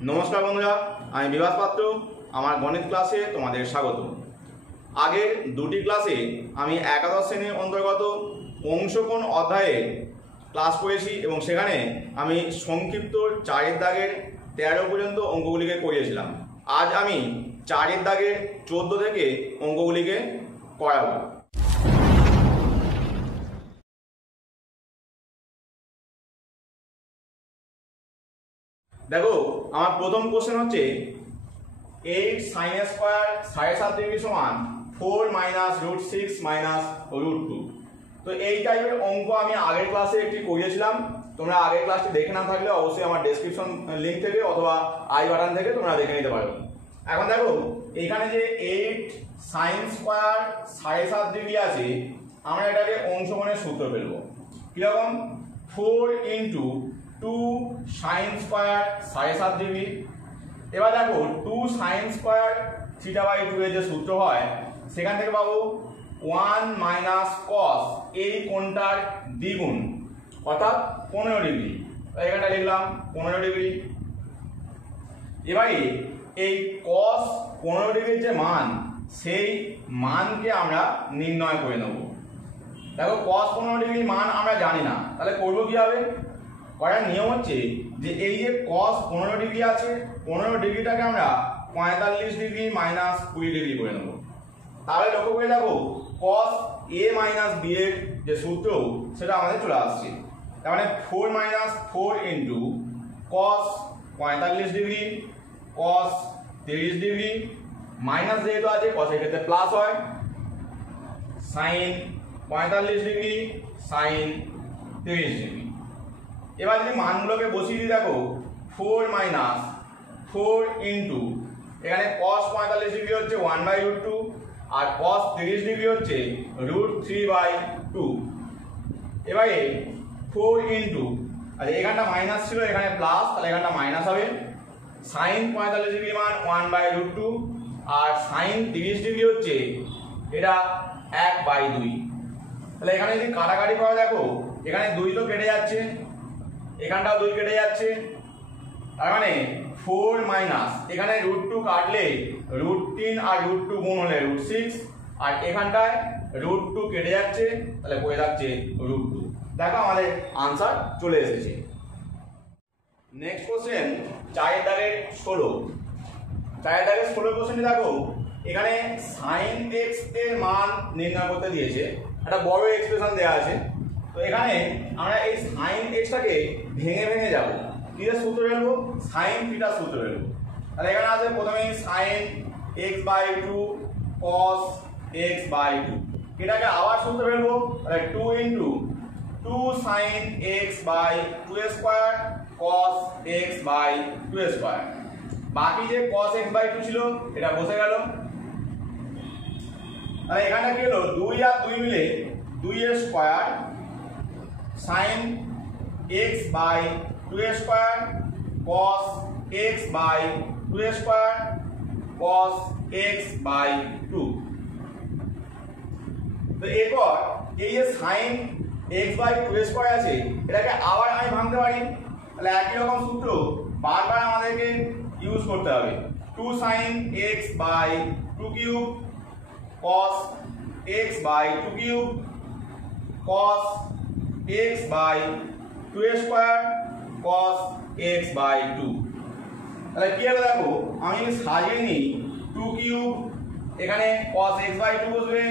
नमस्कार बंधुरा आमी विभास पात्र आमार गणित क्लासे तोमादेर स्वागत। आगेर दुटी क्लासे आमी एकादश श्रेणीर अंतर्गत अंशकोण अध्याये क्लास करेছি এবং সেখানে আমি সংক্ষিপ্ত 4 এর দাগের 13 পর্যন্ত অঙ্কগুলিকে করিয়েছিলাম। আজ আমি 4 এর দাগের 14 থেকে অঙ্কগুলিকে করাবো। देखो আমার প্রথম কোশ্চেন হচ্ছে 8 sin স্কয়ার 7.5 ডিগ্রি সমান 4 √6 √2। তো এই টাইপের অঙ্ক আমি আগের ক্লাসে একটি করিয়েছিলাম। তোমরা আগের ক্লাসটি দেখে না থাকলে অবশ্যই আমার ডেসক্রিপশন লিংক থেকে অথবা আই বাটন থেকে তোমরা দেখে নিতে পারো। এখন দেখো এখানে যে 8 sin স্কয়ার 7.5 ডিগ্রি আছে, আমরা এটাকে অংশকোণের সূত্র ফেলবো। কি রকম? 4 2 sin স্কয়ার 7.5 ডিগ্রি। এবার দেখো 2 sin স্কয়ার θ/2 এর যে সূত্র হয় সেখান থেকে পাবো 1 cos এই কোণটার দ্বিগুণ অর্থাৎ 15 ডিগ্রি। এখানটা লিখলাম 15 ডিগ্রি। এবারে এই cos 15 ডিগ্রির যে মান সেই মানকে আমরা নির্ণয় করে নেব। দেখো cos 15 ডিগ্রির মান আমরা জানি না, তাহলে করব কিভাবে? করার নিয়ম হচ্ছে যে এই যে cos 15 ডিগ্রি আছে, 15 ডিগ্রিটাকে আমরা 45 ডিগ্রি -20 ডিগ্রি করে নেব। তাহলে লক্ষ্য করে দেখো cos a - b এর যে সূত্র সেটা আমাদের চলে আসছে। তার মানে 4 - 4 cos 45 degree cos 30 degree minus যেহেতু আছে cos এর ক্ষেত্রে প্লাস হয়, sin 45 ডিগ্রি sin 30 ডিগ্রি। এবার যদি মানগুলোকে বসিয়ে দিই, দেখো 4 - 4 এখানে cos 45 ডিগ্রি হচ্ছে 1/√2 আর cos 30 ডিগ্রি হচ্ছে √3/2। এবারে 4 আচ্ছা এখানটা মাইনাস ছিল এখানে প্লাস, তাহলে এখানটা মাইনাস হবে। sin 45 ডিগ্রি মান 1/√2 আর sin 30 ডিগ্রি হচ্ছে এটা 1/2। তাহলে এখানে যদি কাটাকাটি করা, দেখো এখানে 2 তো কেটে যাচ্ছে, এখানটাও 2 কেটে যাচ্ছে, তার মানে 4 এখানে √2 কাটলে √3 আর √2 গুণ হলে √6 আর এখানটায় √2 কেটে যাচ্ছে, তাহলে পড়ে যাচ্ছে √2। দেখো আমাদের आंसर চলে এসেছে। নেক্সট কোশ্চেন 4 এর দাগের 16। 4 এর দাগের 16 কোশ্চেনটি দেখো এখানে sin x এর মান নির্ণয় করতে দিয়েছে, একটা বড় এক্সপ্রেশন দেয়া আছে। তো এখানে আমরা এই sin x টাকে ভেঙে ভেঙে যাব, কিসের সূত্র ফেলবো? sin θ সূত্র ফেলবো। তাহলে এখানে আছে প্রথমে sin x/2 cos x/2, এটাকে আবার সূত্র ফেলবো। তাহলে 2 sin x/2² cos x/2²। বাকি যে cos x/2 ছিল এটা বসে গেল। তাহলে এখানটা কি হলো? 2 আর 2 মিলে 2 এর square sin x/2² cos x/2² cos x/2। তো এরপর এই যে sin x/2² আছে এটাকে আবার আমি ভাঙতে পারি। তাহলে একই রকম সূত্র বারবার আমাদেরকে ইউজ করতে হবে। 2 sin x/2³ cos x/2³ cos x/2² cos x/2। তাহলে কি হলো? দেখো আমি সাজিয়ে নিই 2³ এখানে cos x/2 বসবে,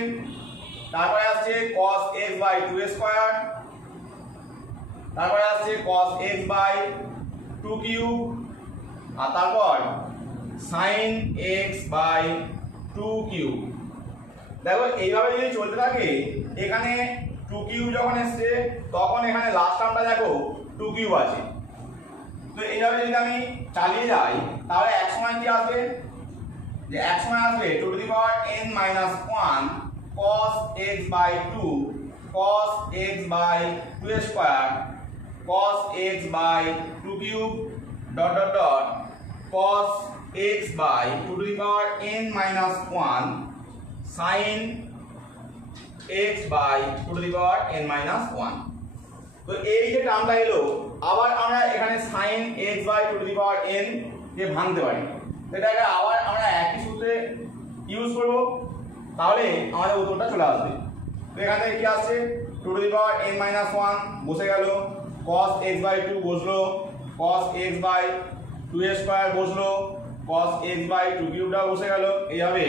তারপরে আসছে cos x/2², তারপরে আসছে cos x/2³ আর তারপর sin x/2³। দেখো এইভাবে যদি চলতে থাকে, এখানে 2³ যখন আসছে তখন এখানে লাস্ট টার্মটা দেখো 2³ আছে। তো এইভাবে যদি আমি চালিয়ে যাই তাহলে এক সময় কি আসবে? যে এক সময় আসবে 2n - 1 cos x/2 cos x/2² cos x/2³ cos x/2n - 1 sin x/n - 1। তো এই যে টার্মটা এলো আবার আমরা এখানে sin x by 2 to the power n কে ভাঙতে পারি। এটাকে আবার আমরা একই সূত্রে ইউজ করব, তাহলে আমাদের উত্তরটা চলে আসবে। তো এখান থেকে কি আসছে 2 to the power n minus 1 বসে গেল, cos x বাই 2 বসলো, cos x বাই 2 স্কয়ার বসলো, cos x বাই 2 কিউবটা বসে গেল। এইভাবে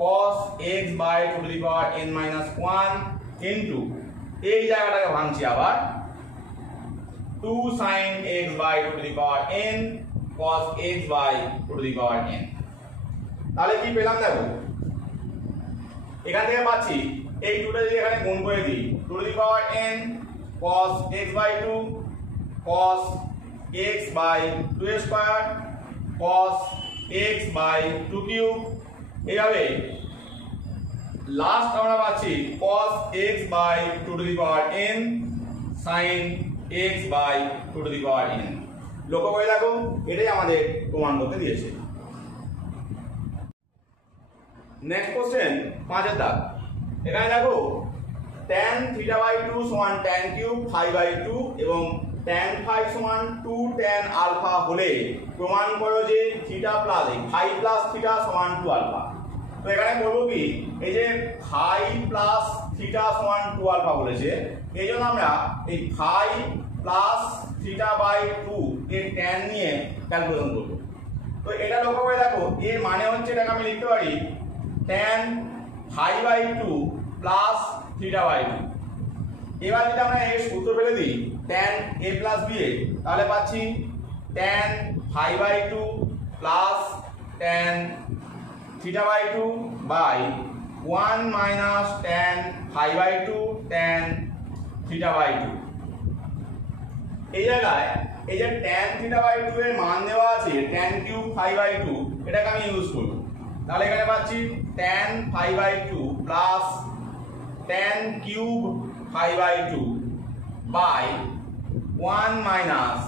cos x by 2 to the power n minus 1 into এই জায়গাটাকে ভাঙছি আবার 2 sin x by 2 to the power n cos x by 2 to the power n। তাহলে কি পেলাম দেখো, এখান থেকে পাচ্ছি এই 2টা যদি এখানে গুণ করে দিই 2 to the power n cos x by 2 cos x by 2 square cos x by 2 cube. এইভাবে লাস্ট আমরা পাচ্ছি cos x by 2 to the power n sin x by 2 to the power n। লক্ষ্য করে দেখো, এটাই আমাদের প্রমাণ করতে দিয়েছে। নেক্সট কোশ্চেন 5 এর দাগ। এখানে দেখো tan থিটা বাই 2 সমান tan কিউব ফাই বাই 2 এবং tan ফাই সমান 2 tan আলফা হলে প্রমাণ করো যে theta plus phi plus theta সমান 2 আলফা। তো এখানে বলবো কি, এই যে ফাই প্লাস থিটা সমান 2 আলফা বলেছে, এই জন্য আমরা এই ফাই প্লাস থিটা বাই 2 এর tan নিয়ে ক্যালকুলেশন করব। তো এটা লক্ষ্য করে দেখো, এর মানে হচ্ছে এটাকে আমি লিখতে পারি tan phi by 2 plus theta by 2। এবার যদি আমরা এর সূত্র ফেলে দিই tan a প্লাস b এ, তাহলে পাচ্ছি tan phi by 2 plus tan theta by 2 by 1 minus tan phi by 2 tan theta by 2। এই জায়গায় এই যে tan থিটা বাই 2 এর মান দেওয়া আছে tan কিউব ফাই বাই 2, এটাকে আমি ইউজ করব। তাহলে এখানে পাচ্ছি tan phi by 2 plus tan cube phi by 2 by 1 minus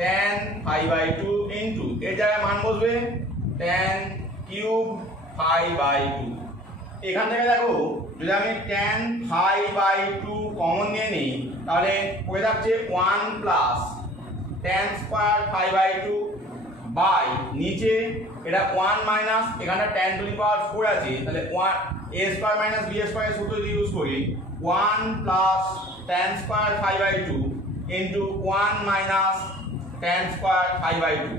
tan phi by 2 into এর জায়গায় মান বসবে tan কিউব ফাই বাই 2। এখান থেকে দেখো যদি আমি tan ফাই বাই 2 কমন নিয়ে নিই, তাহলে হয়ে যাচ্ছে 1 plus tan square phi by 2 by নিচে এটা 1 মাইনাস এখানে tan টু দি পাওয়ার 4 আছে, তাহলে 1 a square minus b square এর সূত্র ইউজ করি 1 plus tan square phi by 2 into 1 minus tan square phi by 2।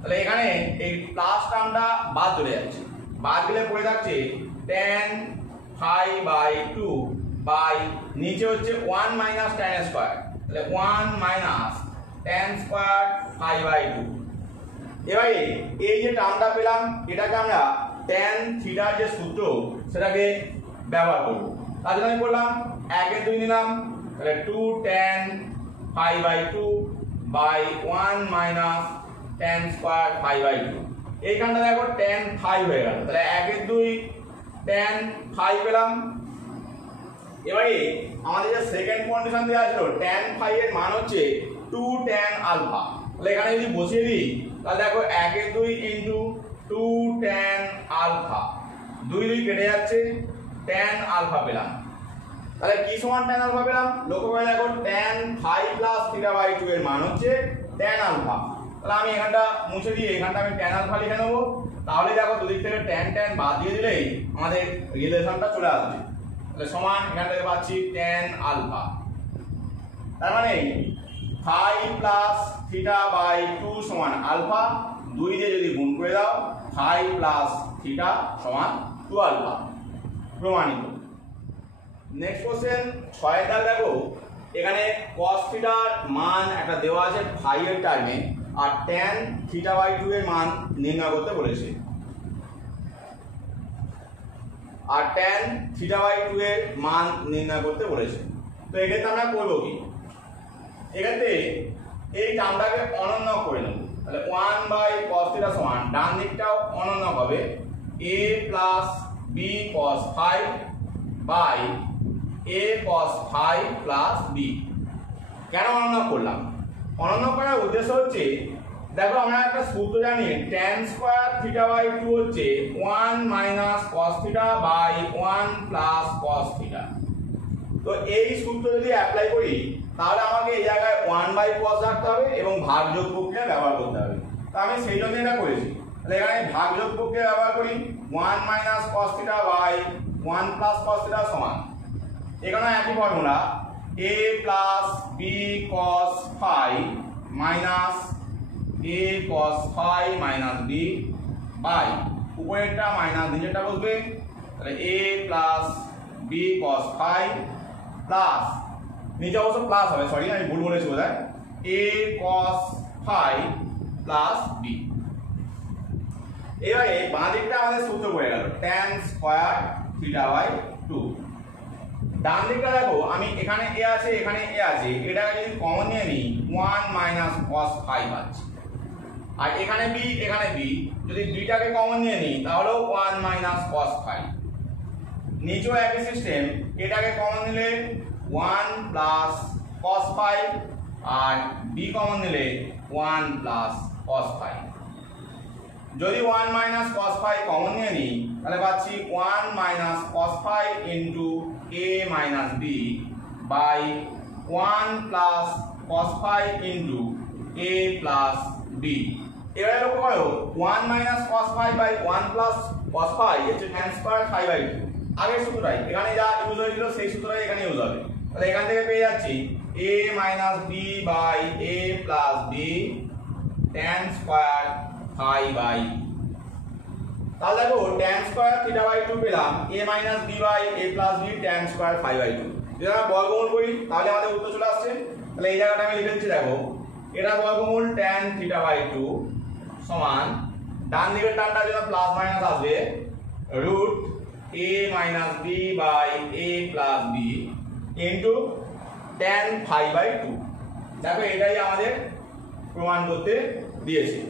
তাহলে এখানে এই প্লাস টার্মটা বাদ চলে যাচ্ছে, বাদ গেলে পড়ে যাচ্ছে tan ফাই বাই 2 বাই নিচে হচ্ছে 1 মাইনাস tan স্কয়ার, তাহলে 1 minus tan square phi by 2। এবারে এই যে টার্মটা পেলাম এটাকে আমরা tan থিটার যে সূত্র সেটাকে ব্যবহার করব। তার জন্য আমি বললাম 1 এর 2 নিলাম, তাহলে 2 tan phi by 2 by 1 minus tan square phi by 2। এইখানটা দেখো tan ফাই হয়ে গেল, তাহলে 1 এর 2 tan ফাই পেলাম। এবারে আমাদের যে সেকেন্ড কন্ডিশন দেওয়া ছিল tan ফাই এর মান হচ্ছে 2 tan আলফা, তাহলে এখানে যদি বসিয়ে দিই তাহলে দেখো 1 এর 2 ইনটু 2 tan আলফা, 2 2 কেটে যাচ্ছে tan আলফা পেলাম। তাহলে কি সমান tan আলফা পেলাম, লক্ষ্য করে দেখো tan phi plus theta by 2 এর মান হচ্ছে tan আলফা। তাহলে আমি এখানটা মুছে দিয়ে এখানটা আমি tan আলফা লিখে নেব, তাহলে দেখো দুদিক থেকে tan tan বাদ দিয়ে দিলেই আমাদের রিলেশনটা চলে আসবে। তাহলে সমান এখান থেকে পাচ্ছি tan আলফা, তার মানে ফাই প্লাস থিটা বাই 2 সমান আলফা, 2 দিয়ে যদি গুণ করে দাও ফাই প্লাস থিটা সমান 2 আলফা, প্রমাণিত। নেক্সট কোশ্চেন 6 এর দাগ দেখো, এখানে cos থিটার মান একটা দেওয়া আছে ফাই এর টার্মে আর tan থিটা বাই 2 এর মান নির্ণয় করতে বলেছে, আর tan থিটা বাই 2 এর মান নির্ণয় করতে বলেছে। তো এক্ষেত্রে আমরা করবো কি, এক্ষেত্রে এই টার্মটাকে অনন্য করে নেব। তাহলে 1 বাই cos থিটা সমান ডান দিকটাও অনন্য হবে a plus b cos phi by a cos phi plus b। কেন অনন্য করলাম, অনন্য করার উদ্দেশ্য হচ্ছে দেখো আমরা একটা সূত্র জানি tan স্কয়ার থিটা বাই 2 হচ্ছে 1 minus cos theta by 1 plus cos theta. তো এই সূত্র যদি অ্যাপ্লাই করি তাহলে আমাকে এই জায়গায় 1/cos রাখতে হবে এবং ভাগযোগ প্রক্রিয়া ব্যবহার করতে হবে। তো আমি সেই জন্য এটা করেছি। তাহলে এখানে ভাগযোগ প্রক্রিয়া ব্যবহার করি 1 - cos θ বাই 1 + cos θ সমান, এখানে একই formula a + b cos φ minus a cos φ minus b by উপরেরটা মাইনাস নিচেরটা বসবে, তাহলে a + b cos φ প্লাস নিচে অবশ্য প্লাস হবে, সরি আমি ভুল বলেছি বোধহয়, a cos φ প্লাস b। এবারে বাঁ দিকটা আমাদের সূত্র পড়ে গেল tan স্কয়ার θ/2। ডান দিকটা দেখো আমি এখানে a আছে এখানে a আছে, এটাকে যদি কমন নিয়ে নিই 1 - cos φ পাচ্ছি, আর এখানে b যদি দুইটাকে কমন নিয়ে নিই তাহলেও 1 - cos φ। নিচেও একই সিস্টেম, এটাকে কমন নিলে 1 + cos φ আর b কমন নিলে 1 + cos φ। যদি 1 - cos φ কমন নিয়ে নিই তাহলে পাচ্ছি 1 - cos φ into a - b by 1 + cos φ into a + b। এবারে লক্ষ্য করো 1 - cos φ বাই 1 + cos φ হচ্ছে tan স্কয়ার φ/2। আগের সূত্রটাই এখানে যা ইউজ হয়েছিল সেই সূত্রটাই এখানে ইউজ হবে। তাহলে এখান থেকে পেয়ে যাচ্ছি a - b by a + b tan square φ/2। তাহলে দেখো tan স্কয়ার θ/2 পেলাম a - b by a + b tan square φ/2। যদি আমরা বর্গমূল করি তাহলে আমাদের উত্তর চলে আসছে। তাহলে এই জায়গাটা আমি লিখে দিচ্ছি, দেখো এটা বর্গমূল tan θ/2 সমান ডান দিকের টানটা যখন প্লাস মাইনাস আসবে root a - b by a + b into tan φ/2। দেখো এটাই আমাদের প্রমাণ করতে দিয়েছে।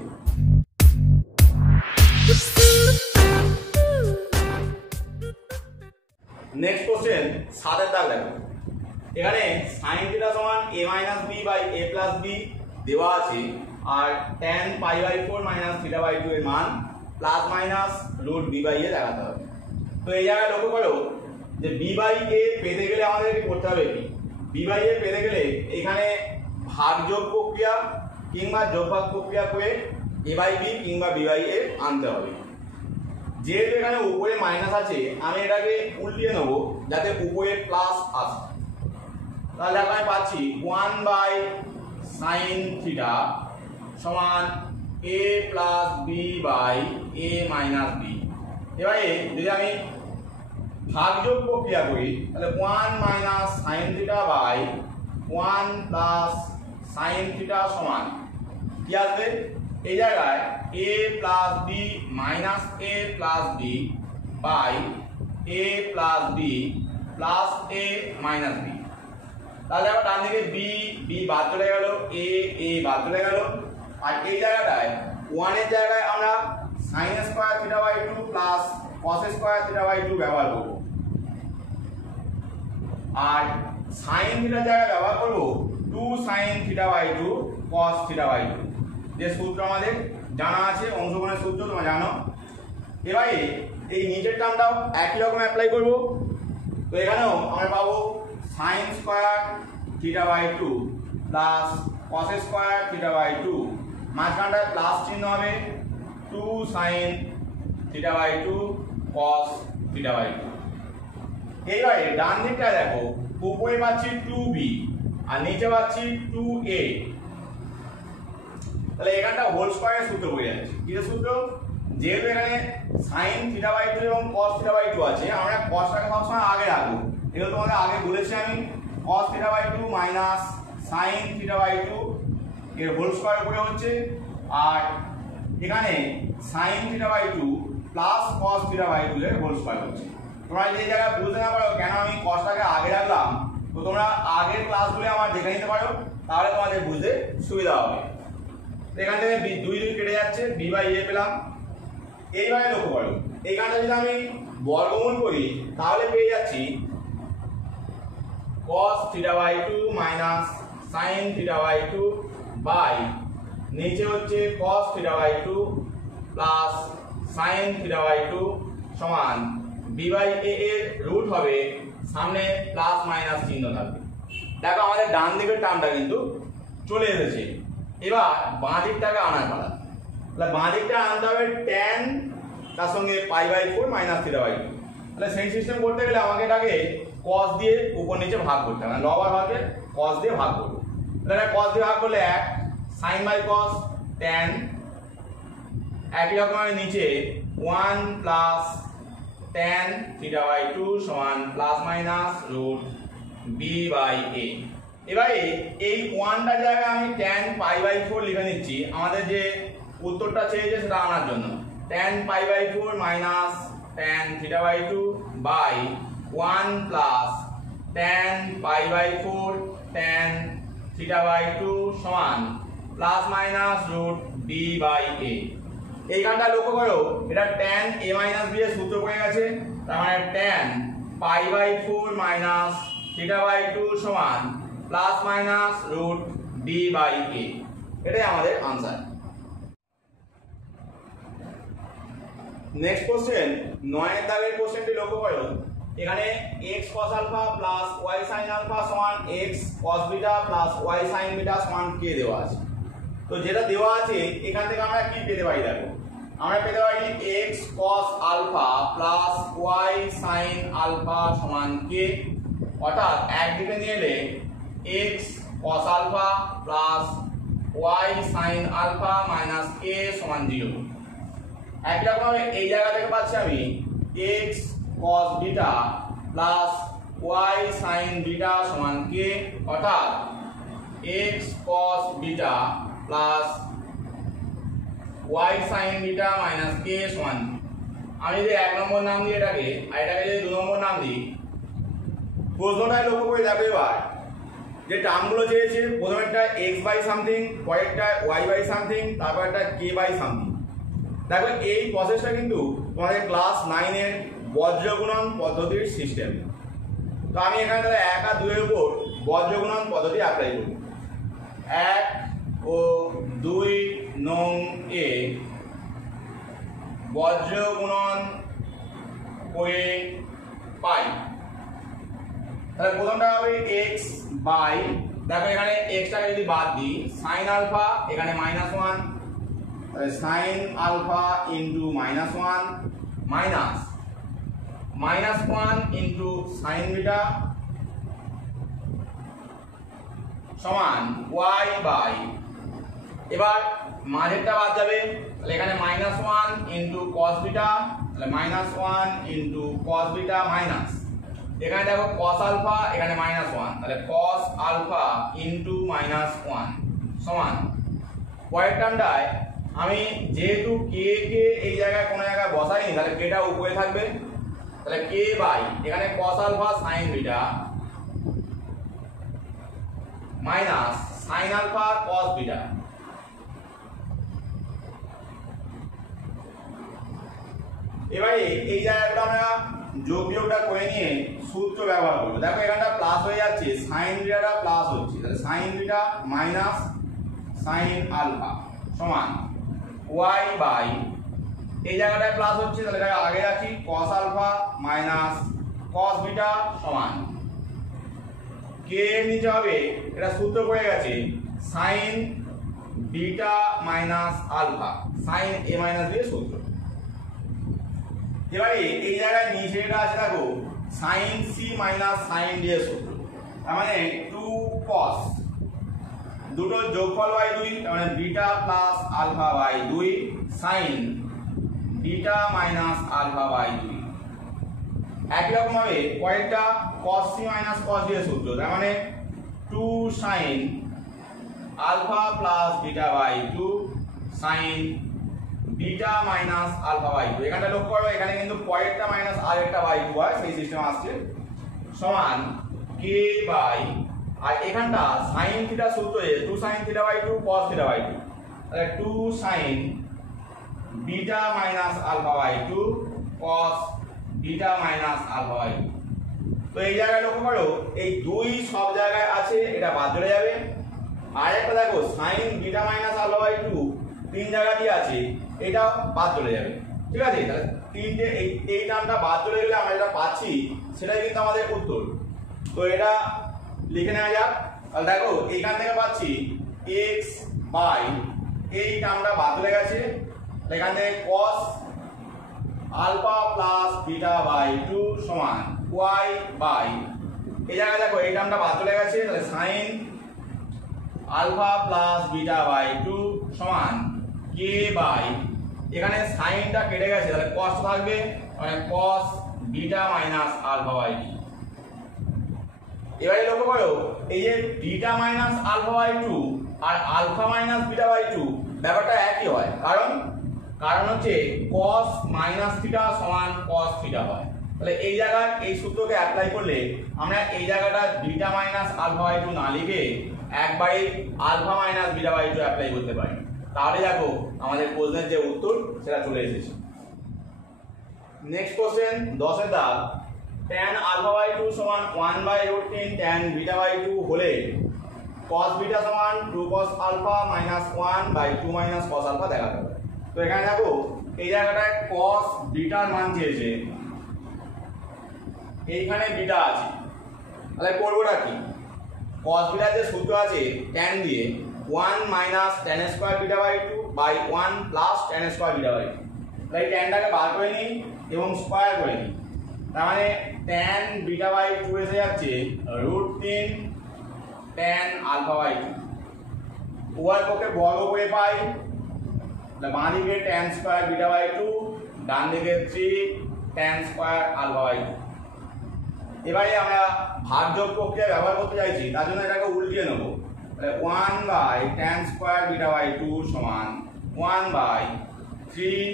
নেক্সট কোশ্চেন 7 এর দাগ দেখো, এখানে sin θ সমান a - b by a + b দেওয়া আছে, আর tan π/4 - θ/2 এর মান প্লাস মাইনাস রুট b/a দেখাতে হবে। তো এই জায়গায় লক্ষ্য করো যে b/a পেতে গেলে আমাদের করতে হবে কি, b/a পেতে গেলে এখানে ভাগযোগ প্রক্রিয়া কিংবা যোগভাগ প্রক্রিয়া করে a/b কিংবা b/a আনতে হবে। যেহেতু এখানে উপরে মাইনাস আছে আমি এটাকে উল্টিয়ে নেব যাতে উপরে প্লাস আসে। তাহলে আমি পাচ্ছি 1/sin θ সমান a + b by a - b। এবারে যদি আমি ভাগযোগ প্রক্রিয়া করি তাহলে 1 - sin θ বাই 1 + sin θ সমান কি আসবে, এই জায়গায় a + b minus a + b by a + b plus a - b। তাহলে আবার ডান দিকে b বাদ চলে গেল, a বাদ চলে গেল, আর এই জায়গাটায় 1 এর জায়গায় আমরা sin square θ/2 plus cos square θ/2 ব্যবহার করব, আর sin θ জায়গায় ব্যবহার করব 2 sin θ/2 cos θ/2, যে সূত্র আমাদের জানা আছে, অংশগ্রহণের সূত্র তোমরা জানো। এবারে এই নিচের টার্মটাও একই রকম অ্যাপ্লাই করব। তো এখানেও আমরা পাবো sin square θ/2 plus cos square θ/2, মাঝখানটায় প্লাস চিহ্ন হবে 2 sin θ/2 cos θ/2। এইবারে ডান দিকটা দেখো, উপরে পাচ্ছি 2b আর নিচে পাচ্ছি 2a, তাহলে এখানটা হোল স্কয়ারের সূত্র বলে যাচ্ছে। কি সূত্র, যেহেতু এখানে sin θ/2 এবং cos θ/2 আছে, আমরা cosটাকে সবসময় আগে রাখবো। এগুলো তোমাদের আগে বলেছি আমি, cos θ/2 মাইনাস sin θ/2 এর হোল স্কয়ার করে হচ্ছে, আর এখানে sin θ/2 প্লাস cos θ/2 এর হোল স্কয়ার হচ্ছে। তোমরা এই জায়গায় বুঝতে না পারো কেন আমি cosটাকে আগে রাখলাম, তো তোমরা আগের ক্লাসগুলো আমার দেখে নিতে পারো, তাহলে তোমাদের বুঝতে সুবিধা হবে। এখান থেকে 2 কেটে যাচ্ছে, b/a পেলাম। এইভাবে লক্ষ্য করো, এইখানটা যদি আমি বর্গমূল করি তাহলে পেয়ে যাচ্ছি cos θ/2 মাইনাস sin θ/2 বাই নিচে হচ্ছে cos θ/2 প্লাস sin θ/2 সমান b/a এর রুট হবে সামনে প্লাস মাইনাস চিহ্ন থাকবে। দেখো আমাদের ডান দিকের টার্মটা কিন্তু চলে এসেছে, এবার বাঁ দিকটাকে আনার পালা। তাহলে বাঁ দিকটা আনতে হবে tan তার সঙ্গে π/4 মাইনাস θ/2। তাহলে সেই সিস্টেম করতে গেলে আমাকে এটাকে cos দিয়ে উপর নিচে ভাগ করতে হবে, মানে লব আর হরকে cos দিয়ে ভাগ করব। তাহলে cos দিয়ে ভাগ করলে 1 sin/cos tan, একই রকম আমি নিচে 1 প্লাস tan θ/2 সমান প্লাস মাইনাস রুট b/a। এবারে এই 1টার জায়গায় আমি tan π/4 লিখে নিচ্ছি, আমাদের যে উত্তরটা চেয়েছে সেটা আনার জন্য। tan π/4 minus tan θ/2 by 1 plus tan π/4 tan θ/2 সমান প্লাস মাইনাস রুট b/a। এইখানটা লক্ষ্য করো, এটা tan a মাইনাস b এর সূত্র পড়ে গেছে, তার মানে tan π/4 মাইনাস θ/2 সমান প্লাস মাইনাস রুট b/a। এটাই আমাদের আনসার। নেক্সট কোশ্চেন 9 এর দাগের কোশ্চেনটি লক্ষ্য করো, এখানে x cos alpha plus y sin alpha সমান x cos beta plus y sin beta সমান k দেওয়া আছে। তো যেটা দেওয়া আছে এখান থেকে আমরা কি পেতে পারি, দেখো আমরা পেতে পারি x cos alpha plus y sin alpha সমান k, অর্থাৎ একদিকে নিয়ে এলে x cos alpha plus y sin alpha minus k সমান 0। একই রকম এই জায়গা থেকে পাচ্ছি আমি x cos beta plus y sin beta সমান k, অর্থাৎ x cos beta plus y sin beta minus k সমান। আমি যদি 1 নম্বর নাম দিই এটাকে, আর এটাকে যদি 2 নম্বর নাম দিই, প্রশ্নটায় লক্ষ্য করে দেখো এবার যে টার্মগুলো চেয়েছে, প্রথমেরটা x বাই সামথিং, পরেরটা y বাই সামথিং, তারপরটা k বাই সামথিং। দেখো এই প্রসেসটা কিন্তু তোমাদের ক্লাস 9 এর বজ্রগুণন পদ্ধতির সিস্টেম। তো আমি এখানে তাহলে 1 আর 2 এর উপর বজ্রগুণন পদ্ধতি অ্যাপ্লাই করব। 1 ও 2 নং এ বজ্রগুণন করে পাই। তাহলে প্রথমটা হবে x বাই, দেখো এখানে x টাকে যদি বাদ দিই sin আলফা, এখানে -1, তাহলে sin alpha into -1 minus -1 into sin beta সমান y বাই, এবার মাঝেরটা বাদ যাবে, তাহলে এখানে -1 ইনটু cos বিটা, তাহলে -1 ইনটু cos বিটা মাইনাস, এখানে দেখো cos আলফা, এখানে -1, তাহলে cos আলফা ইনটু -1 সমান, পরের টার্মটায় আমি যেহেতু k কে এই জায়গায় কোনো জায়গায় বসাইনি, তাহলে k টা উপরে থাকবে, তাহলে k বাই এখানে cos alpha sin beta minus sin alpha cos beta. এবারে এই জায়গাটা আমরা যোগ বিয়োগটা করে নিয়ে সূত্র ব্যবহার করব। দেখো এখানটা প্লাস হয়ে যাচ্ছে, sin বিটাটা প্লাস হচ্ছে, তাহলে sin beta minus sin alpha সমান y বাই, এই জায়গাটায় প্লাস হচ্ছে তাহলে এটা আগে রাখি, cos alpha minus cos beta সমান k এর নিচে হবে, এটা সূত্র পড়ে গেছে sin beta minus alpha, sin a minus b এর সূত্র। এবারে এই জায়গায় নিচে এটা আছে দেখো sin c minus sin d এর সূত্র, তার মানে 2 cos, দুটো যোগফল বাই 2, তার মানে beta plus alpha by 2 sin beta minus alpha by 2। একই রকম ভাবে পরেরটা cos c minus cos d এর সূত্র, তার মানে 2 sin alpha plus beta by 2 sin beta minus alpha by 2। এখানটা লক্ষ্য করো, এখানে কিন্তু পরেরটা মাইনাস আরেকটা বাই 2 হয়, সেই সিস্টেম আসছে, সমান k বাই, আর এখানটা sin থিটা সূত্রে 2 sin theta by 2 cos theta by 2, তাহলে 2 sin beta minus alpha by 2 cos beta minus alpha by 2। তো এই জায়গায় লক্ষ্য করো এই 2 সব জায়গায় আছে, এটা বাদ চলে যাবে। আর একটা দেখো sin beta minus alpha by 2 তিন জায়গাতেই আছে, এটাও বাদ চলে যাবে। ঠিক আছে? তাহলে তিনটে এই টার্মটা বাদ চলে গেলে আমরা যেটা পাচ্ছি সেটাই কিন্তু আমাদের উত্তর। তো এটা লিখে নেওয়া যাক। তাহলে দেখো এইখান থেকে পাচ্ছি x বাই এই টার্মটা বাদ চলে গেছে, এখান থেকে cos alpha plus beta by 2 সমান y বাই এই জায়গায় দেখো এই টার্মটা বাদ চলে গেছে, তাহলে sin alpha plus beta by 2 সমান k বাই এখানে সাইনটা কেটে গেছে তাহলে cos থাকবে, মানে cos beta minus alpha by 2। এবারে লক্ষ্য করো এই যে বিটা মাইনাস আলফা বাই 2 আর আলফা মাইনাস বিটা বাই 2 ব্যাপারটা একই হয়, কারণ হচ্ছে cos মাইনাস থিটা সমান cos থিটা হয়। তাহলে এই জায়গায় এই সূত্রকে অ্যাপ্লাই করলে আমরা এই জায়গাটা বিটা মাইনাস আলফা বাই 2 না লিখে একবারে alpha minus beta by 2 apply করতে পারি। তাহলে দেখো আমাদের প্রশ্নের যে উত্তর সেটা চলে এসেছে। নেক্সট কোশ্চেন 10 এর দাগ, tan আলফা বাই 2 সমান 1/√3 tan বিটা বাই 2 হলে cos বিটা সমান 2 cos alpha minus 1/2 minus cos alpha দেখাতে হবে। তো এখানে দেখো এই জায়গাটায় cos বিটার মান চেয়েছে, এইখানে বিটা আছে, তাহলে করবোটা কি? cos বিটার যে সূত্র আছে tan দিয়ে 1 minus tan square beta by 2 by 1 plus tan square beta by 2, তাই tanটাকে বার করে নিই এবং স্কয়ার করে নিই, তার মানে tan বিটা বাই 2 এসে যাচ্ছে √3 tan আলফা বাই 2, উভয় পক্ষে বর্গ করে পাই, বাঁ দিকে tan স্কয়ার বিটা বাই 2, ডান দিকে 3 tan স্কয়ার আলফা বাই 2। এবারে আমরা ভাগযোগ প্রক্রিয়া ব্যবহার করতে চাইছি, তার জন্য এটাকে উল্টিয়ে নেব, তাহলে 1/tan স্কয়ার বিটা বাই 2 সমান 1/3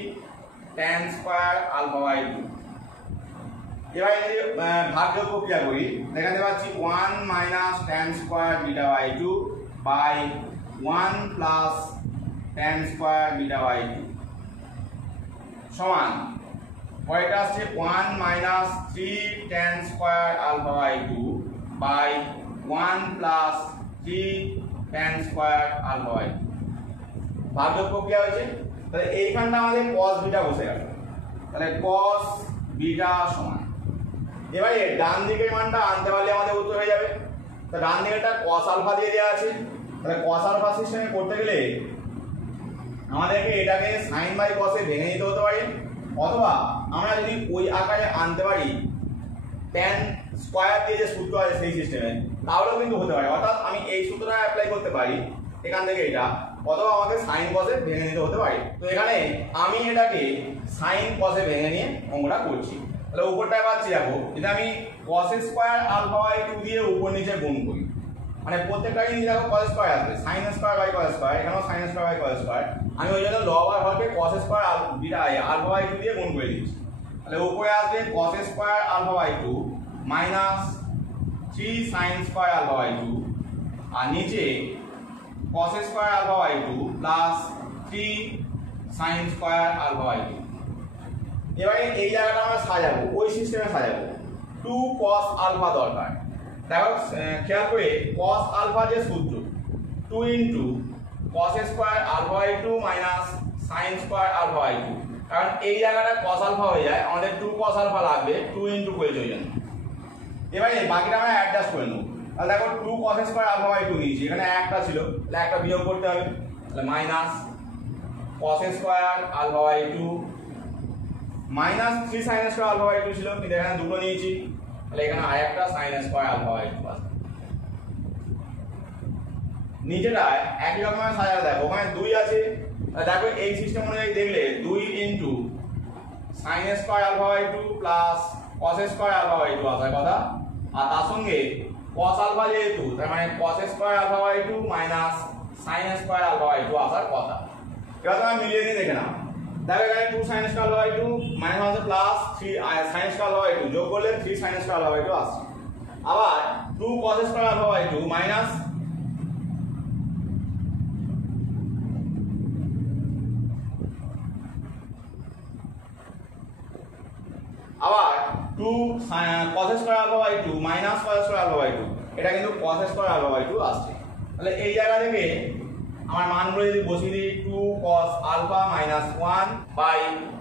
tan স্কয়ার আলফা বাই 2। এবারে যদি ভাগযোগ প্রক্রিয়া করি এখানে পাচ্ছি 1 minus tan square beta by 2 by 1 plus tan square beta by 2 সমান পরেরটা আসছে 1 minus 3 tan square alpha by 2 by 1 plus 3 tan square alpha by 2। ভাগযোগ প্রক্রিয়া হয়েছে, তাহলে এইখানটা আমাদের cos বিটা বসে গেল, তাহলে cos বিটা সমান, এবারে ডান দিকের মানটা আনতে পারলে আমাদের উত্তর হয়ে যাবে। তো ডান দিকেরটা cos আলফা দিয়ে দেওয়া আছে, তাহলে cos আলফা সিস্টেমে করতে গেলে আমাদেরকে এটাকে sin বাই cos এ ভেঙে নিতে হতে পারে, অথবা আমরা যদি ওই আকারে আনতে পারি tan স্কয়ার দিয়ে যে সূত্র আছে সেই সিস্টেমে, তাহলেও কিন্তু হতে পারে। অর্থাৎ আমি এই সূত্রটা অ্যাপ্লাই করতে পারি এখান থেকে এটা, অথবা আমাকে sin cos এ ভেঙে নিতে হতে পারে। তো এখানে আমি এটাকে sin cos এ ভেঙে নিয়ে অঙ্কটা করছি। তাহলে উপরটায় পাচ্ছি দেখো, যদি আমি cos স্কয়ার আলফা বাই 2 দিয়ে উপর নিচে গুণ করি, মানে প্রত্যেকটাই নিচে দেখো cos স্কয়ার আসবে, sin square by cos square, এখানেও sin square by cos square, আমি ওই জন্য লব আর হরকে cos square beta alpha by 2 দিয়ে গুণ করে দিচ্ছি। তাহলে উপরে আসবে cos square alpha by 2 minus 3 sin square alpha by 2, আর নিচে cos square alpha by 2 plus 3 sin square alpha by 2। এবারে এই জায়গাটা আমরা সাজাবো, ওই সিস্টেমে সাজাবো, 2 cos আলফা দরকার। দেখো খেয়াল করে cos আলফা যে সূত্র 2 into cos square alpha by 2 minus sin square alpha by 2, কারণ এই জায়গাটা cos আলফা হয়ে যায়, আমাদের 2 cos আলফা লাগবে, 2 ইনটু করেছে ওই জন্য। এবারে বাকিটা আমরা অ্যাডজাস্ট করে নেব। তাহলে দেখো 2 cos স্কয়ার আলফা বাই 2 নিয়েছি, এখানে একটা ছিল, তাহলে একটা বিয়োগ করতে হবে, তাহলে minus cos square alpha by 2 minus 3 sin square alpha by 2 ছিল, কিন্তু এখানে দুটো নিয়েছি, তাহলে এখানে আরেকটা sin স্কয়ার আলফা বাই 2 আছে। নিচেটা একই রকমের সাজানো, দেখো ওখানে 2 আছে, দেখো এই সিস্টেম অনুযায়ী দেখলে 2 into sin square alpha by 2 plus cos square alpha by 2 আসার কথা, আর তার সঙ্গে cos আলফা যেহেতু তার মানে cos square alpha by 2 minus sin square alpha by 2 আসার কথা। এবার তোমরা মিলিয়ে নিয়ে দেখে নাও, দেখো এখানে 2 sin square alpha by 2 minus আছে plus 3 sin square alpha by 2 যোগ করলে 3 sin স্কয়ার আলফা বাই 2 আসছে, আবার 2 cos square alpha by 2 minus আবার 2 cos square alpha by 2 minus cos square alpha by 2, এটা কিন্তু cos স্কয়ার আলফা বাই 2 আসছে। তাহলে এই জায়গা থেকে আমার মানগুলো যদি বসিয়ে দিই 2 cos alpha minus 1 by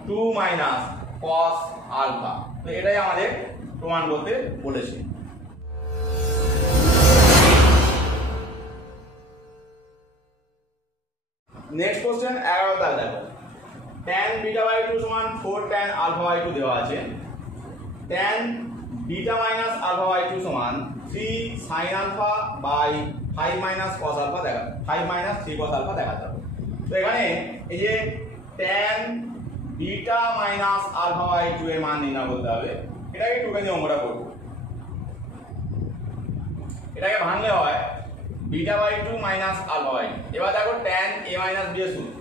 2 minus cos alpha। তো এটাই আমাদের প্রমাণ করতে বলেছে। নেক্সট কোশ্চেন 11 দাগ দেখো, tan beta by 2 সমান 4 tan alpha by 2 দেওয়া আছে। tan beta minus alpha by 2 সমান 3 sin alpha by 5 minus cos alpha দেখা 5 minus 3 cos alpha দেখাতে হবে। তো এখানে এই যে tan beta minus alpha by 2 এর মান নির্ণয় করতে হবে। এটাকে একটুখানি অঙ্কটা করব। এটাকে ভাঙলে হয় beta by 2 minus alpha by 2। এবার দেখো tan a minus b এর সূত্র,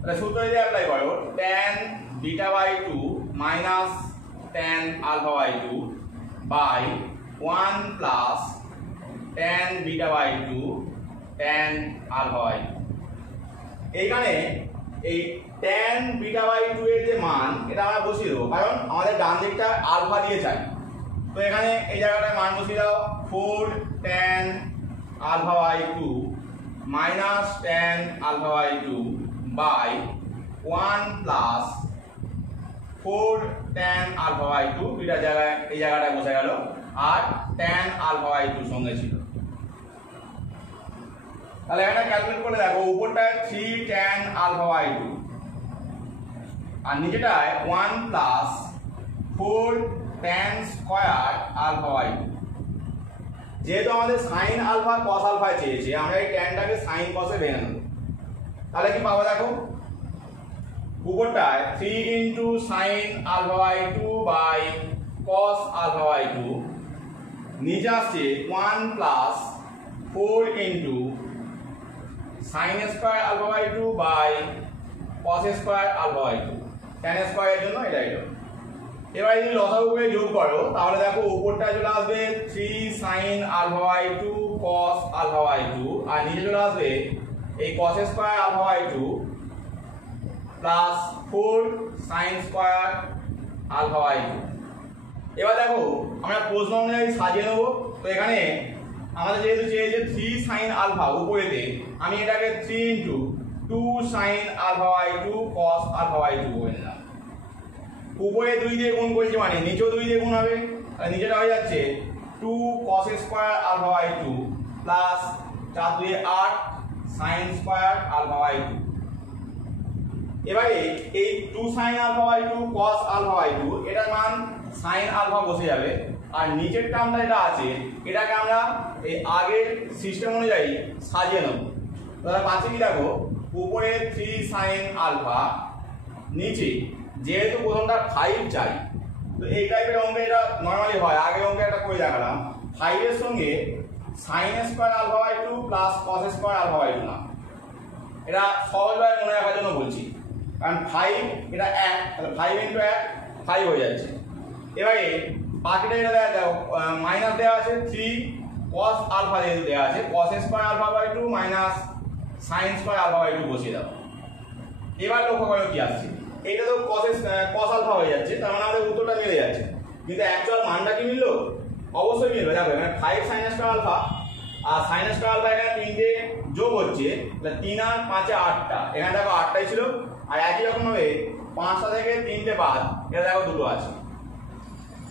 তাহলে সূত্র যদি অ্যাপ্লাই করো tan beta by 2 minus tan alpha by 2 by 1 plus tan beta by 2 tan alpha by 2। এইখানে এই tan beta by 2 এর যে মান এটা আমরা বসিয়ে দেবো, কারণ আমাদের ডান দিকটা আলফা দিয়ে চাই। তো এখানে এই জায়গাটায় মান বসিয়ে দাও 4 tan alpha by 2 minus tan alpha by 2 by 1 plus 4 tan alpha by 2 beta জায়গায় এই জায়গাটায় বসে গেল, আর tan alpha by 2 সঙ্গে ছিল। তাহলে এটা ক্যালকুলেট করে দেখো, উপরটায় 3 tan alpha by 2 R নিচেটায় 1 plus 4 tan square alpha by 2। যেহেতু আমাদের sin alpha cos alpha চেয়েছে, আমরা এই tanটাকে sin cos এ ভেঙে নেব। তাহলে কি পাবো দেখো, উপরটায় 3 into sin alpha by 2 by cos alpha by 2, নিচে আসছে 1 plus 4 into sin square alpha by 2 by cos square alpha by 2, tan square এর জন্য এটা এটা। এবার যদি লসাগু করে যোগ করো তাহলে দেখো উপরটা চলে আসবে 3 sin alpha by 2 cos alpha by 2, আর নিচে চলে আসবে এই cos square alpha by 2 plus 4 sin square alpha by 2। এবার দেখো আমরা প্রশ্ন অনুযায়ী সাজিয়ে নেব। তো এখানে আমাদের যেহেতু চেয়েছে 3 sin alpha উপরেতে, আমি এটাকে 3 into 2 sin alpha by 2 cos alpha by 2 করে নিলাম। উপরে 2 দিয়ে গুণ করেছি মানে নিচেও 2 দিয়ে গুণ হবে, আর নিচেটা হয়ে যাচ্ছে 2 cos square alpha by 2 plus 4 2 8 sin square alpha by 2। এবারে এই 2 sin alpha by 2 cos alpha by 2 এটার মান sin alpha বসে যাবে, আর নিচের টার্মটা এটা আছে এটাকে আমরা এই আগের সিস্টেম অনুযায়ী সাজিয়ে নেব। তাহলে পাচ্ছি কি দেখো, উপরে 3 sin alpha, নিচে যেহেতু প্রথমটা 5 চাই, তো এই টাইপের অঙ্কে এটা নরমালি হয়। আগে অঙ্কে একটা করে দেখালাম, 5 এর সঙ্গে sin square alpha by 2 plus cos square alpha by 2 না, এটা সহজভাবে মনে রাখার জন্য বলছি, কারণ 5 এটা 1, তাহলে 5 into 1 5 হয়ে যাচ্ছে। এবারে বাকিটা এটা মাইনাস দেওয়া আছে 3 cos alpha যেহেতু দেওয়া আছে, cos square alpha by 2 minus sin square alpha by 2 বসিয়ে দাও। এবার লক্ষ্য করো কি আসছে, এটা তো cos alpha হয়ে যাচ্ছে, তার মানে আমাদের উত্তরটা মিলে যাচ্ছে, কিন্তু অ্যাকচুয়াল মানটা কি মিললো? অবশ্যই মিলবে। দেখো এখানে 5 sin square alpha আর sin square alpha এখানে 3টে যোগ হচ্ছে, তাহলে 3 আর 5 এ 8টা, এখানে দেখো 8টাই ছিল, আর একই রকম ভাবে 5টা থেকে 3টে বাদ, এটা দেখো দুটো আছে।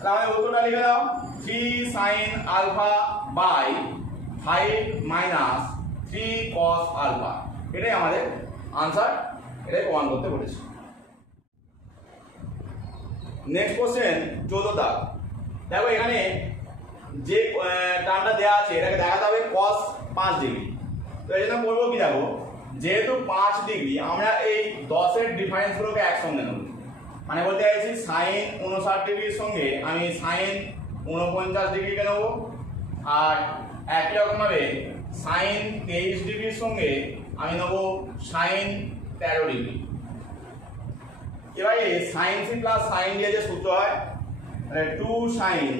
তাহলে আমাদের উত্তরটা লিখে দাও 3 sin alpha by 5 minus 3 cos alpha, এটাই আমাদের আনসার, এটাই প্রমাণ করতে বলেছি। নেক্সট কোশ্চেন 14 দাগ দেখো, এখানে যে টার্মটা দেওয়া আছে এটাকে দেখাতে হবে cos 5 ডিগ্রি। তো এই জন্য বলবো কি দেখো, যেহেতু 5 ডিগ্রি আমরা এই 10 এর ডিফারেন্সগুলোকে একসঙ্গে নেব, মানে বলতে চাইছি sin 59 ডিগ্রির সঙ্গে আমি sin 49 ডিগ্রিকে নেব, আর একই রকমভাবে sin 23 ডিগ্রির সঙ্গে আমি নেব sin 13 ডিগ্রি। এবারে sin c plus sin d যে সূত্র হয়, 2 sin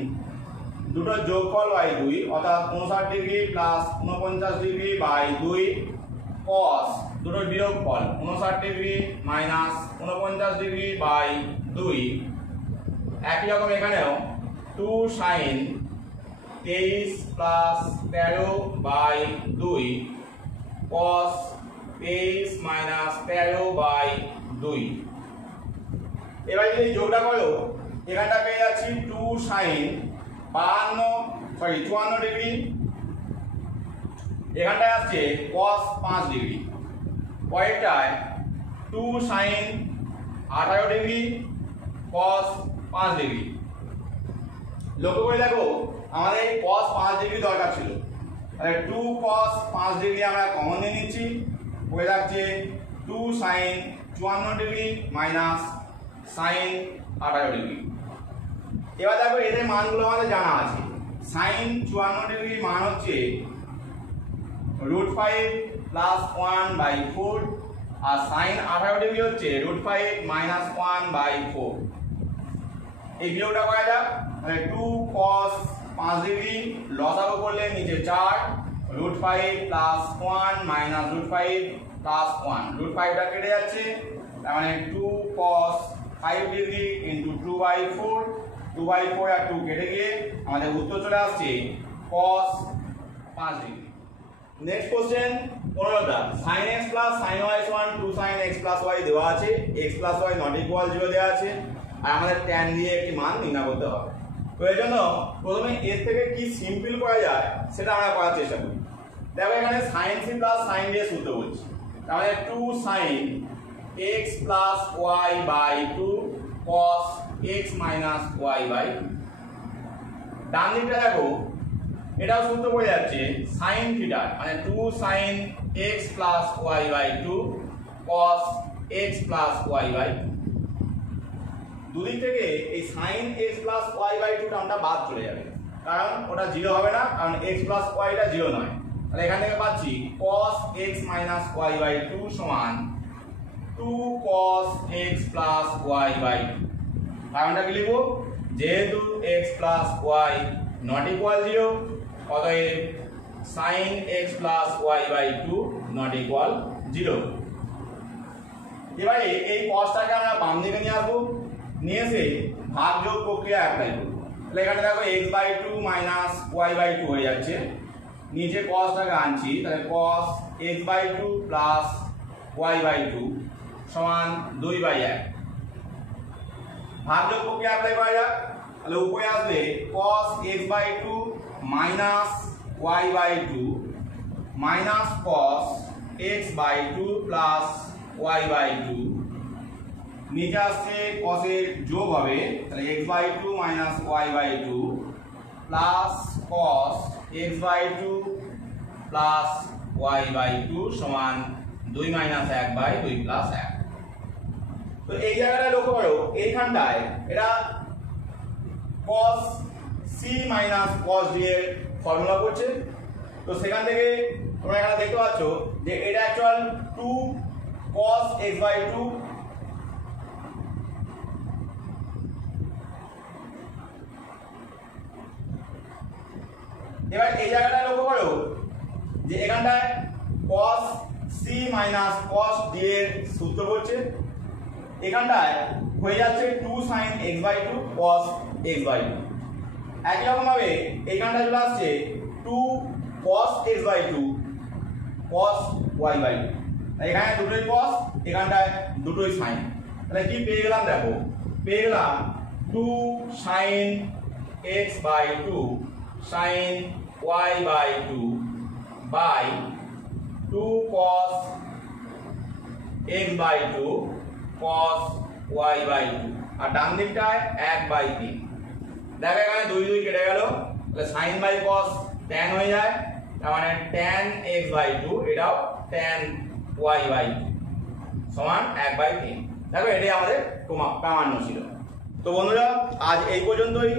দুটো যোগফল বাই 2, অর্থাৎ 59 degree plus 49 degree by 2 cos দুটোর বিয়োগফল 59 ডিগ্রি মাইনাস 49 ডিগ্রি বাই 2। একই রকম এখানেও 2 sin 23 plus 13 by 2 cos 23 minus 13 by 2। এবার যদি যোগটা করো এখানটা পেয়ে যাচ্ছি 2 sin 54 ডিগ্রি, এখানটায় আসছে cos 5 ডিগ্রি, পরেরটায় 2 sin 18 ডিগ্রি cos 5 ডিগ্রি। লক্ষ্য করে দেখো আমাদের cos 5 ডিগ্রি দরকার ছিল, তাহলে 2 cos 5 ডিগ্রি আমরা কমন নিয়ে নিচ্ছি, হয়ে যাচ্ছে 2 sin 54 degree minus sin 18 degree. এবার দেখো এদের মানগুলো আমাদের জানা আছে। sin 54 ডিগ্রি মান হচ্ছে √5 প্লাস 1/4 আর sin 18 ডিগ্রি হচ্ছে √5 মাইনাস 1/4। এই বিয়োগটা করা যাক, তাহলে 2 cos 5 ডিগ্রি লসাগু করলে নিচে 4 √5 প্লাস 1 মাইনাস √5 প্লাস 1, √5টা কেটে যাচ্ছে, তার মানে 2 cos 5 ডিগ্রি ইন্টু 2/4, 2/4 আর 2 কেটে গিয়ে আমাদের উত্তর চলে আসছে cos 5 ডিগ্রি। নেক্সট কোশ্চেন 15টা, sin x প্লাস sin y সমান 2 sin x প্লাস y দেওয়া আছে, x plus y not equal 0 দেওয়া আছে, আর আমাদের tan দিয়ে একটি মান নির্ণয় করতে হবে। তো এর জন্য প্রথমে এর থেকে কি সিম্পল করা যায় সেটা আমরা করার চেষ্টা করি। দেখো এখানে sin c plus sin d এর সূত্র বলছি, তাহলে 2 sin x plus y by 2 cos x minus y by 2। ডান দিকটা দেখো এটাও সূত্র পড়ে যাচ্ছে sin থিটা, মানে 2 sin x plus y by 2 cos x plus y by 2। দুদিক থেকে এই sin x plus y by 2 টার্মটা বাদ চলে যাবে, কারণ ওটা 0 হবে না, কারণ x প্লাস y টা 0 নয়। তাহলে এখান থেকে পাচ্ছি cos x minus y by 2 সমান 2 cos x plus y by 2। কারণটা কি লিখবো, যেহেতু x plus y not equal 0, অতএব sin x plus y by 2 not equal 0। এবারে এই cosটাকে আমরা বাম দিকে নিয়ে আসবো, নিয়ে এসে ভাগযোগ প্রক্রিয়া অ্যাপ্লাই করব। তাহলে এখানে দেখো x by 2 minus y by 2 হয়ে যাচ্ছে, নিচে cosটাকে আনছি, তাহলে cos x by 2 plus y by 2 সমান 2/1। ভাগযোগ প্রক্রিয়া অ্যাপ্লাই করা যাক, তাহলে উপরে আসবে cos x by 2 minus y by 2 minus cos x by 2 plus y by 2, নিচে আসছে cos এর যোগ হবে, তাহলে x by 2 minus y by 2 plus cos x by 2 plus y by 2 সমান 2 মাইনাস 1/2 প্লাস 1। তো এই জায়গাটা লক্ষ্য করো, এইখানটায় এটা cos c minus cos d এর ফর্মুলা করছে, তো সেখান থেকে তোমরা এখানে দেখতে পাচ্ছ যে এটা অ্যাকচুয়াল 2 cos x বাই 2 এবার এই জায়গাটা লক্ষ্য করো যে এখানটায় cos c minus cos d এর সূত্র করছে, এখানটায় হয়ে যাচ্ছে 2 sin x by 2 cos x by 2। একই রকম ভাবে এইখানটা চলে আসছে 2 cos x by 2 cos y by 2, এখানে দুটোই cos, এখানটায় দুটোই sin। তাহলে কি পেয়ে গেলাম, দেখো পেয়ে গেলাম 2 sin x by 2 sin y by 2 by 2 cos x by 2 cos y by 2, আর ডান দিকটায় 1/3। দেখো এখানে 2 2 কেটে গেল, তাহলে sin বাই cos tan হয়ে যায়, তার মানে tan x বাই 2 এটাও tan y বাই 2 সমান 1/3। দেখো এটাই আমাদের প্রামাণ্য ছিল। তো বন্ধুরা আজ এই পর্যন্তই,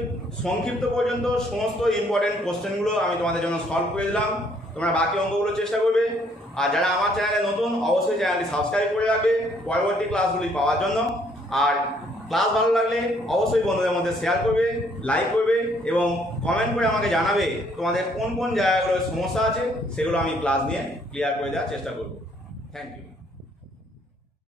সংক্ষিপ্ত পর্যন্ত সমস্ত ইম্পর্টেন্ট কোশ্চেনগুলো আমি তোমাদের জন্য সলভ করে দিলাম। তোমরা বাকি অঙ্কগুলো চেষ্টা করবে, আর যারা আমার চ্যানেলে নতুন অবশ্যই চ্যানেলটি সাবস্ক্রাইব করে রাখবে পরবর্তী ক্লাসগুলি পাওয়ার জন্য। আর ক্লাস ভালো লাগলে অবশ্যই বন্ধুদের মধ্যে শেয়ার করবে, লাইক করবে এবং কমেন্ট করে আমাকে জানাবে তোমাদের কোন কোন জায়গাগুলোর সমস্যা আছে, সেগুলো আমি ক্লাস নিয়ে ক্লিয়ার করে দেওয়ার চেষ্টা করব। Thank you.